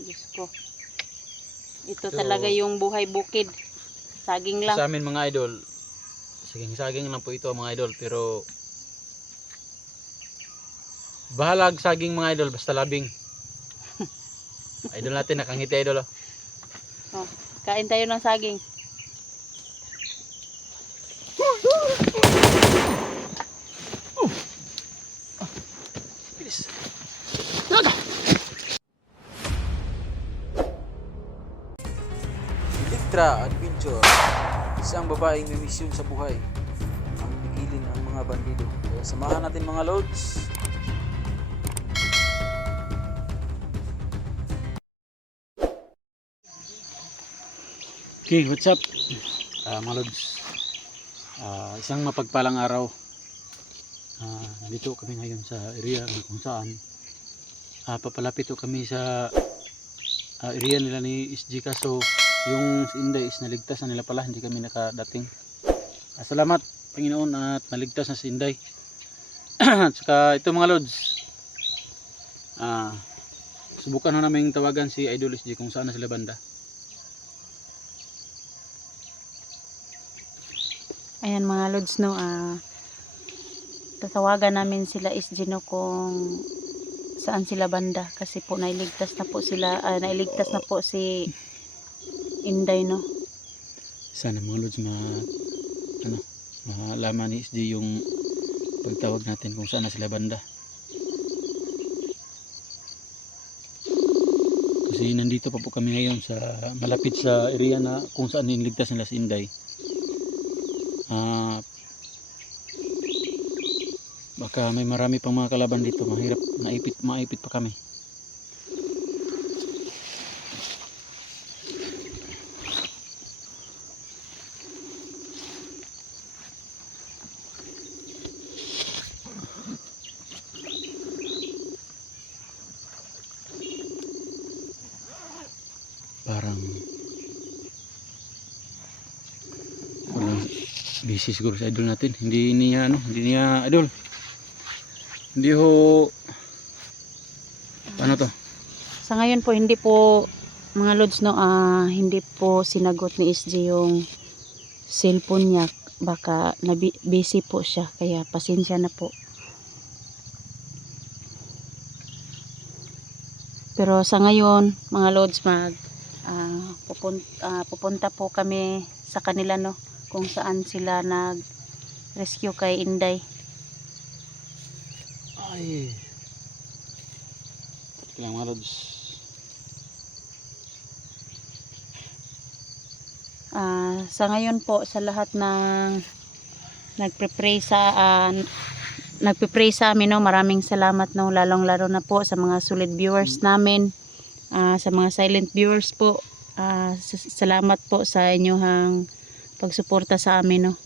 Diyos ko. Ito talaga yung buhay bukid. Saging lang. Sa amin mga idol, saging lang po ito mga idol, pero bahalag saging mga idol, basta labing. Idol natin, nakangiti idol. Oh, kain tayo ng saging. Bilis. Electra Adventure. Isang babaeng may misyon sa buhay ang pigilin ang mga bandido. Kaya samahan natin mga lods. Okay, what's up? Mga lods. Isang mapagpalang araw. Nandito kami ngayon sa area kung saan papalapit kami sa area nila ni SG, kaso yung si Inday is naligtas na nila pala, hindi kami nakadating. Salamat Panginoon at naligtas na si Inday. At saka ito mga lods, subukan na namin tawagan si Idol SG kung saan na sila banda. Ayan mga lods, no, tatawagan namin sila SG, no, kung saan sila banda, kasi po nailigtas na po sila, nailigtas na po si Inday, no. Sana mga lods malaman ni SG yung pagtawag natin kung saan na sila banda, kasi nandito pa po kami ngayon sa malapit sa area na kung saan niligtas nila si Inday. Baka may marami pang mga kalaban dito, mahirap, maipit pa kami. Parang busy siguro sa idol natin. Hindi niya idol. Hindi ho, ano to? Sa ngayon po, hindi po mga lods, no, hindi po sinagot ni SG yung cellphone niya. Baka busy po siya, kaya pasensya na po. Pero sa ngayon mga lods, pupunta po kami sa kanila, no, kung saan sila nag rescue kay Inday. Ay, kailangan mga lods. Sa ngayon po, sa lahat ng nagpe-pray sa amin, no, maraming salamat, no, lalong lalo na po sa mga solid viewers namin, sa mga silent viewers po. Salamat po sa inyong pagsuporta sa amin, no,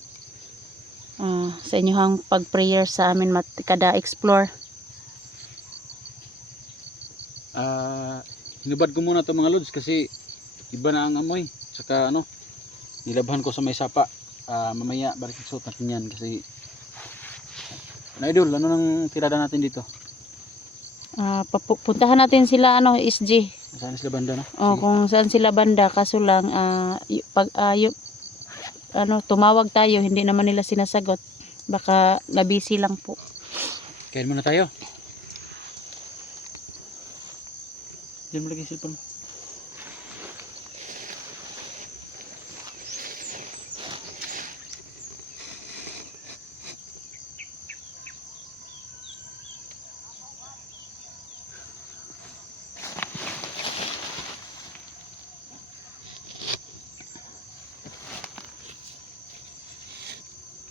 sa inyong pag-prayer sa amin kada explore. Hinubad ko muna to mga lods kasi iba na ang amoy, saka nilabhan ko sa may sapa. Mamaya balik suot natin yan kasi idol, ano nang tirada natin dito? Puntahan natin sila, SG. Saan sila banda, no? Kung saan sila banda, kaso lang tumawag tayo, hindi naman nila sinasagot, baka nabisi lang po. Kain muna tayo. Diyan mo lagi yung cellphone.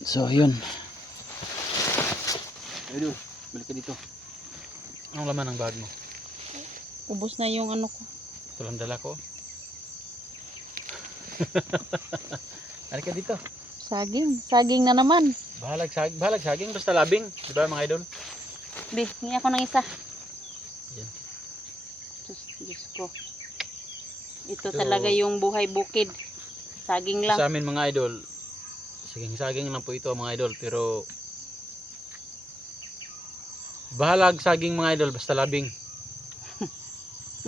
So ayun, idol, balik ka dito. Anong laman ng bag mo? Ubos na yung ko. Ito lang dala ko. Balik ka dito. Saging na naman. Bahalag saging, basta labing, di ba mga idol? Hingi ako ng isa. Yan. Diyos ko. Ito talaga yung buhay bukid. Saging lang. Sa amin mga idol, saging lang po ito mga idol, pero bahalag saging mga idol, basta labing.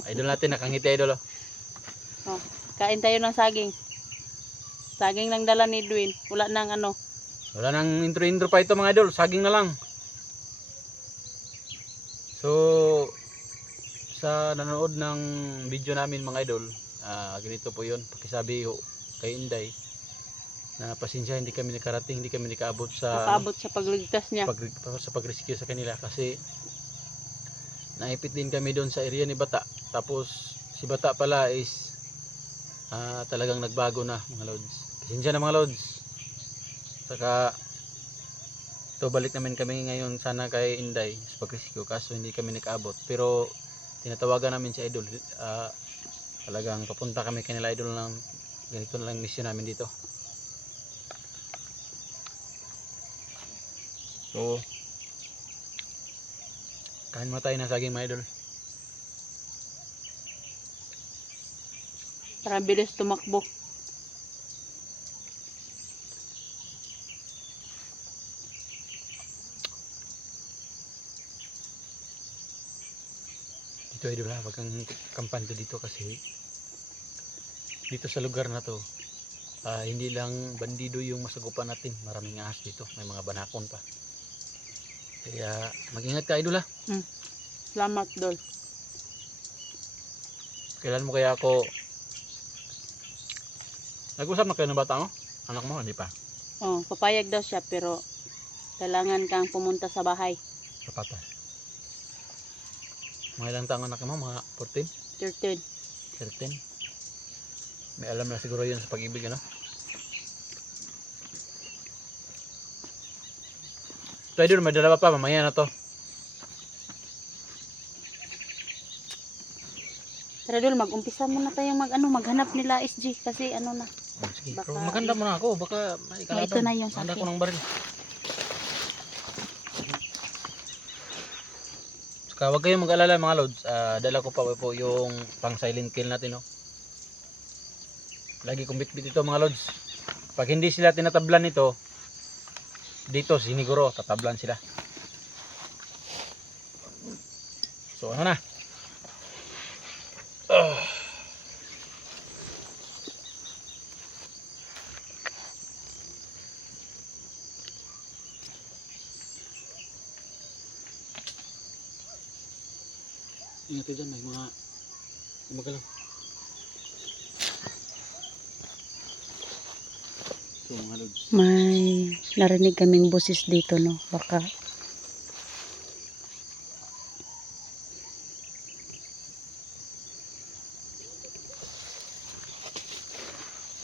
Idol natin, nakangiti idol. Oh. Oh, kain tayo ng saging. Saging lang dala ni Edwin. Wala nang ano. Wala nang intro-intro pa ito mga idol, saging na lang. So, sa nanonood ng video namin mga idol, ganito po yun. Pakisabi ho kay Inday na pasensya hindi kami nakarating, hindi kami nakaabot sa Nakaabot sa pagligtas niya. sa pag-rescue sa kanila kasi naipit din kami doon sa area ni Bata. Tapos si Bata pala is talagang nagbago na mga lods. Pasensya na mga lods. Saka ito balik namin kami ngayon sana kay Inday sa pag-rescue kaso hindi kami nakaabot. Pero tinatawagan namin si Idol. Talagang papunta kami kanila Idol ng ganito na lang mission namin dito. So kain mo tayo ng saging mga Idol. Para bilis tumakbo. Dito Idol ha, wag kang kampante dito kasi dito sa lugar na to hindi lang bandido yung masagupan natin, maraming ahas dito, may mga banakon pa. Kaya mag-ingat ka Idol ha. Salamat Dol. Kailan mo kaya ako nag-usap na kayo ng bata mo? Anak mo? Hindi pa? Oh, papayag daw siya pero kailangan kang pumunta sa bahay. Kapata. Mga ilang taong anak mo? Mga 14? 13. 13? May alam na siguro yun sa pag-ibig ano? So Idol, may dalawa pa, mamaya na to. Tara Dol, mag-umpisa muna tayong maghanap nila SG kasi ano na. Sige, Baka pero maganda muna ako, baka may kalaban. ito na yung sa Handa akin. ko ng baril. Saka huwag kayong mag-alala mga lods, dala ko pa po yung pang silent kill natin no. Lagi kong bitbit ito mga lods. Pag hindi sila tinatablan nito, dito siniguro tatablan sila. So ano na? Ingat dyan, may mga gumagalaw. So mga lods. May narinig kaming boses dito no. Baka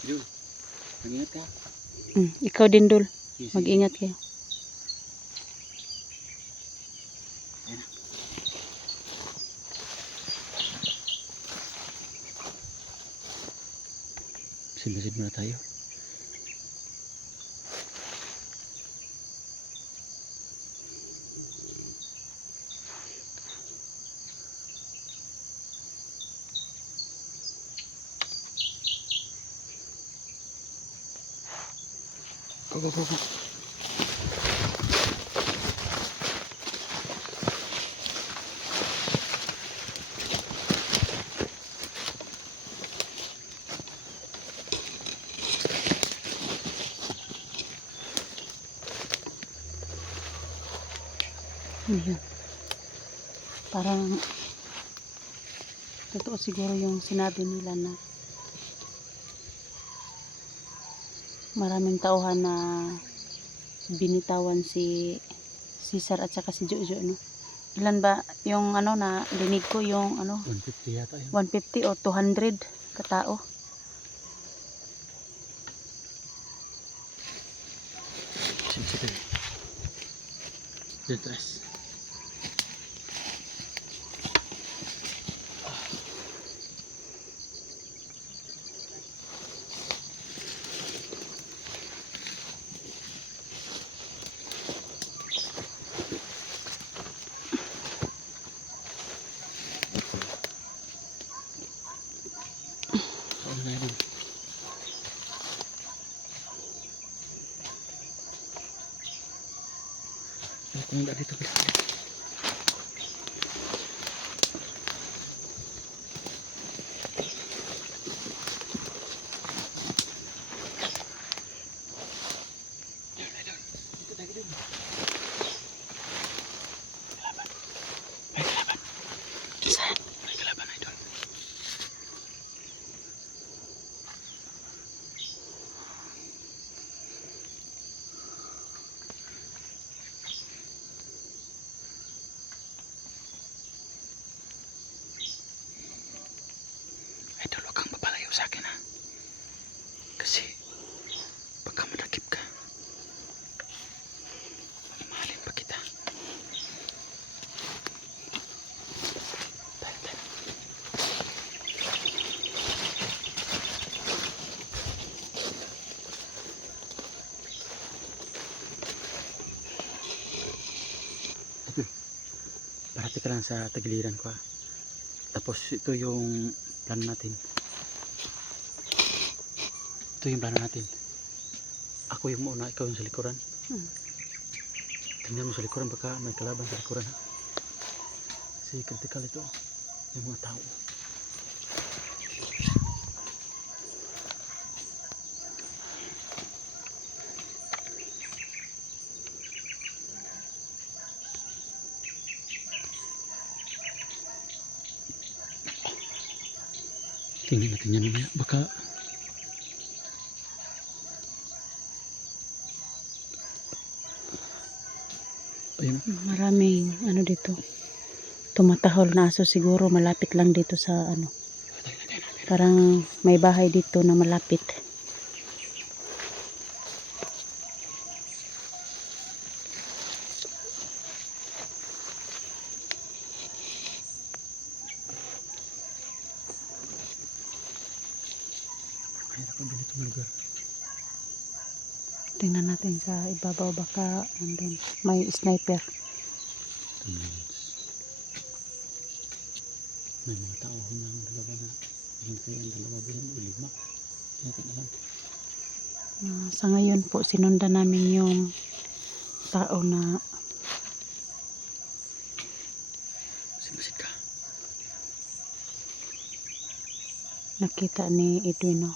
Jul, mag-ingat ka. ikaw din Dol. Yes, Mag-ingat kayo. Silid muna tayo. Go. Ayan. Parang totoo siguro yung sinabi nila na maraming tauhan na binitawan si Cesar at saka si Jojo no. Ilan ba yung na dinig ko yung 150 yata yun. 150 o 200 katao. Sensitive. Detrás. Kung dito. kalaban idol. Idol, huwag kang papalayo sa akin ha. Kasi baka madakip ka. Mamahalin pa kita. Tayo, tayo. Idol, parati ka lang sa tagiliran ko ha. Tapos ito yung plano natin. Ito yung plano natin. Ako yung mauna, ikaw yung sa likuran. Tingnan mo sa likuran, baka may kalaban sa likuran ha. Kasi critical ito. Yung mga tao. Tingnan natin yan mamaya. Baka ayun. Maraming ano dito. Tumatahol na aso siguro malapit lang dito sa ano. Parang may bahay dito na malapit. Kaya ako ganitong lugar. Tingnan natin sa ibabaw baka andun may sniper. May mga tao ng dalawa na hintayin, dalawa bilang o lima. Hindi natin alam. Sa ngayon po sinundan namin yung tao na Masid ka. nakita ni Edwino.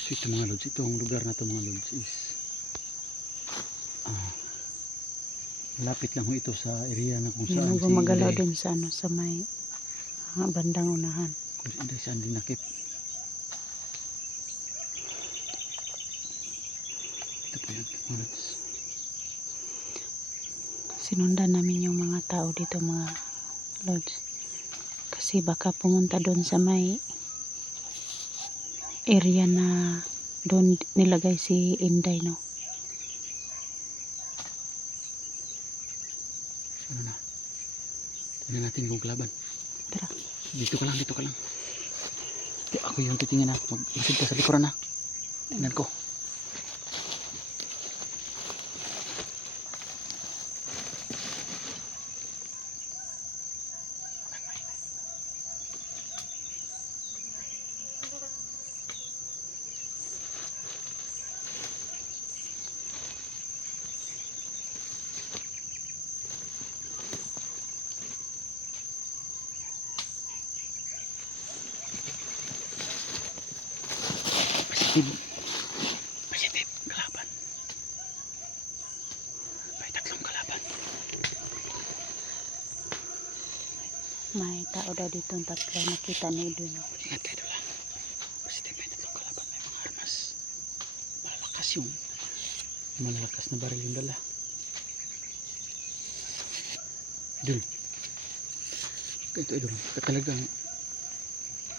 So ito mga lods, itong lugar na ito mga lods is malapit lang ho ito sa area na kung saan Yung gumagalaw Inday, dun sa ano sa may bandang unahan. kung si Inday saan dinakip. Ito po yan mga lods. Sinundan namin yung mga tao dito mga lods. Kasi baka pumunta doon sa may area na doon nilagay si Inday, no? Ano na? Tingnan natin kung kalaban. Tara. Dito ka lang, dito ka lang. Ako yung titingin na. Masid ka sa likuran na. Tingnan ko. Positive. Positive. Kalaban. May tatlong kalaban. May tao daw dito ang tatlo nakita ni Edwino. Ingat kayo doon. Positive, may tatlong kalaban. May mga armas. Malalakas yung malalakas na baril yung dala. Idol. Ito idol. Talagang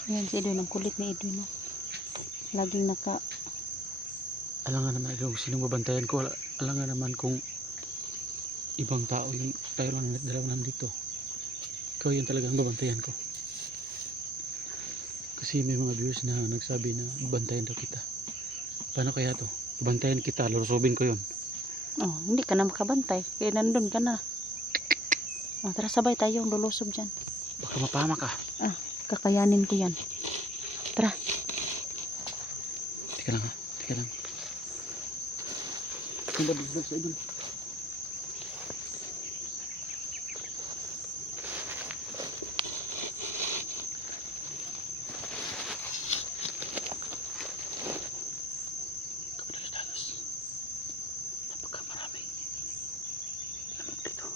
Ayan si Edwino, ang kulit ni Edwino. Laging naka alangan naman idol. Sinong babantayan ko. Alangan naman kung ibang tao yung tayo lang dalawa nandito. Ikaw yung talagang babantayan ko. Kasi may mga viewers na nagsabi na bantayan daw kita. Paano kaya to? Bantayan kita, lulusubin ko yun. oh, hindi ka na makabantay. Kaya nandun ka na. Oh, tara sabay tayong lulusob dyan. Baka mapama ka. Kakayanin ko yan. Tara. Tika lang ha, tika lang. Tika lang sa idol. Kapadalos-dalos. Napakamaraming lamok dito.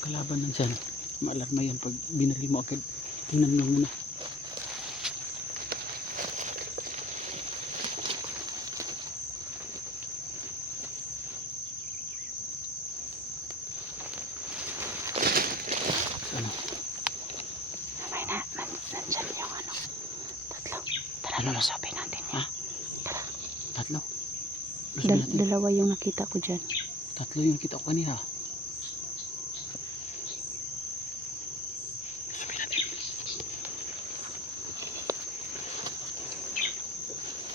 kalaban nandyan. Maalarma yan pag binaril mo agad. Tingnan mo muna. Ano? May nandyan yung ano. Tatlo. Tara, lulusapin natin. Ha? Tara. Tatlo? Lusubin natin. Dalawa yung nakita ko dyan. Tatlo yung kita ko kanina. Lusubin natin.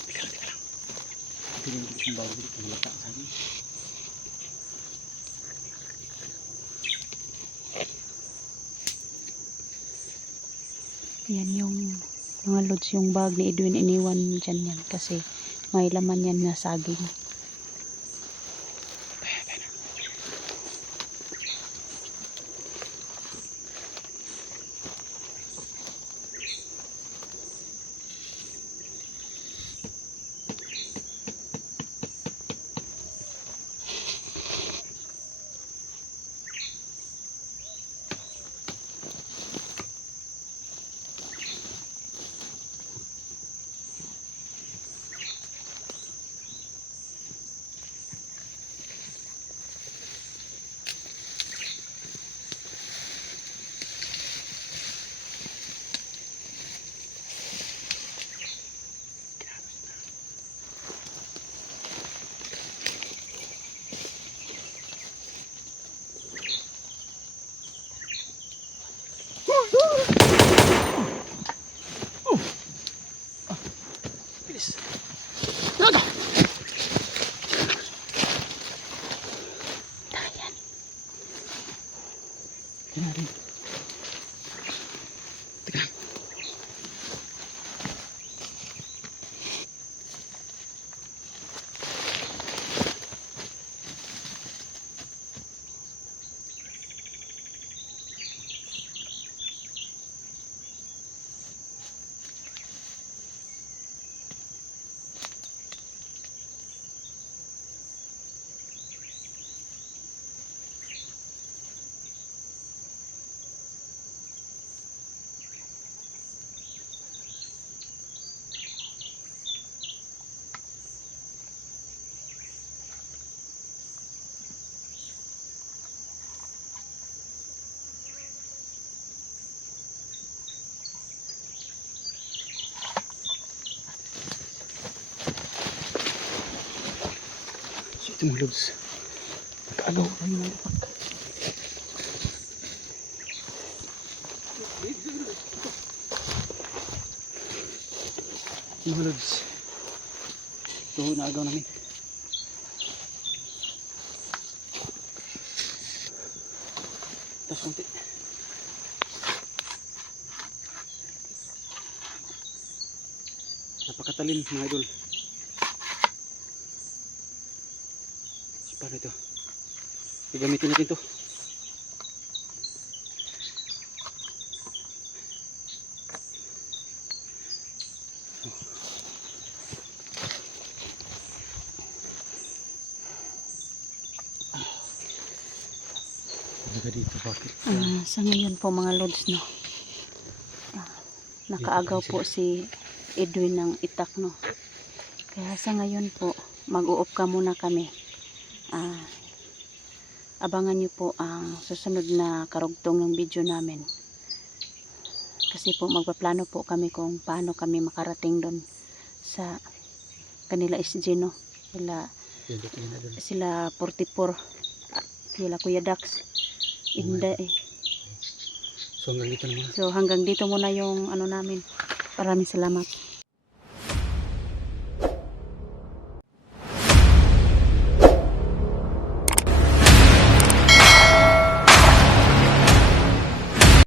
Teka lang. Piling ko yung bago dito. Malata sa akin. Yan yung mga lods yung bag ni Edwin iniwan dyan yan kasi may laman yan na saging. Bilis. Ayan. Tingnan natin. Teka. So ito mga lods. Nag-agaw kayo ng lapak. Mga lods. Ito naagaw namin. Tapos konti. Napakatalim mga idol. So, paano ito? Gagamitin natin ito. Dito, bakit? Sa ngayon po mga lods no. Nakaagaw po si Edwin ng itak no. Kaya sa ngayon po mag-u-off ka muna kami. Abangan nyo po ang susunod na karugtong ng video namin. Kasi po magpaplano po kami kung paano kami makarating doon sa kanila SG no. Sila 44. Sila Kuya Dax. Hindi eh. So hanggang dito na muna. So hanggang dito muna yung ano namin. Maraming salamat.